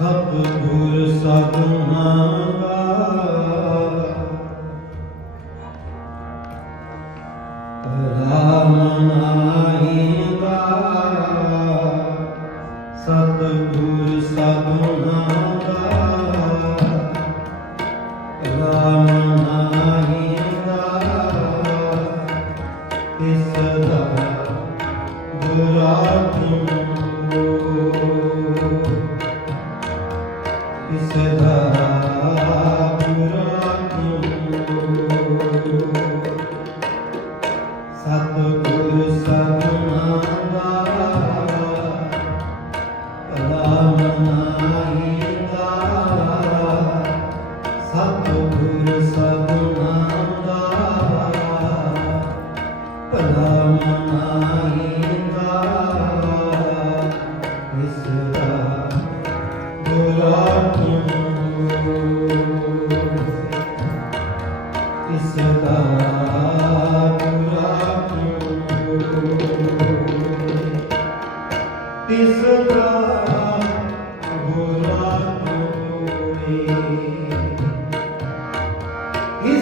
ਸਤਿਗੁਰ ਸਭਨਾ ਦਾ ਰਾਮ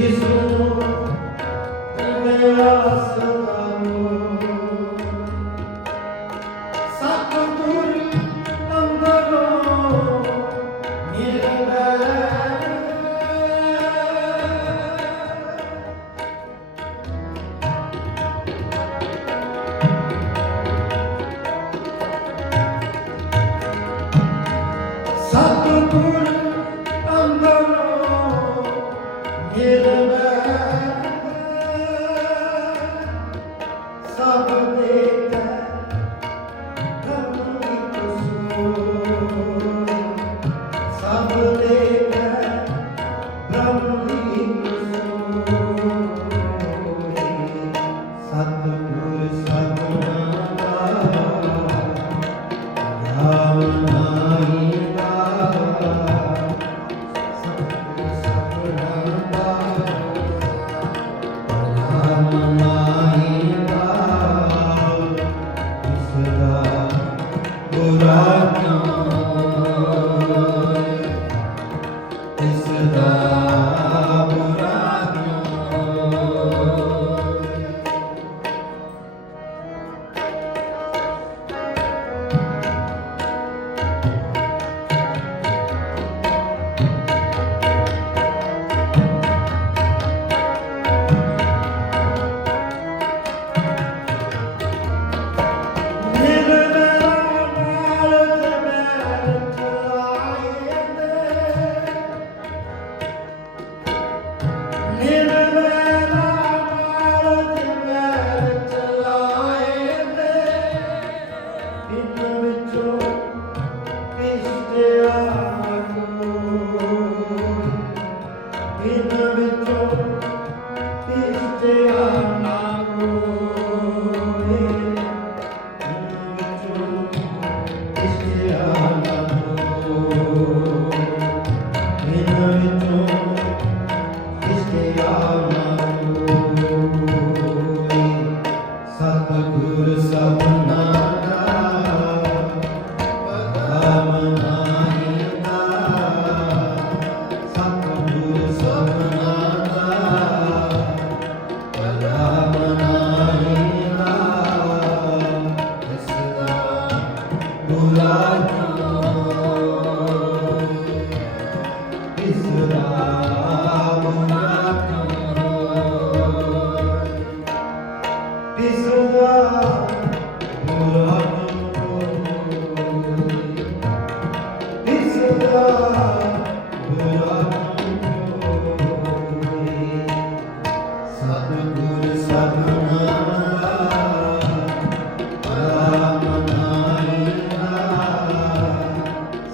His ਸਭ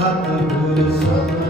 ਸਤਿਗੁਰ ਸਭਨਾ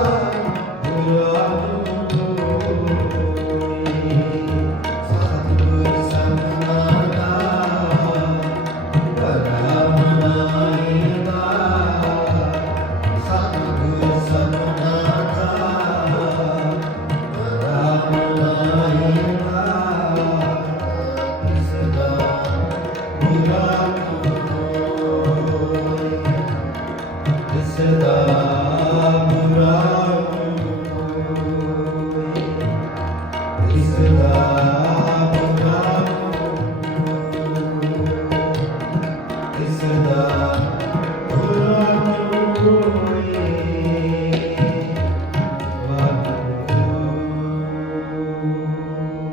is the love.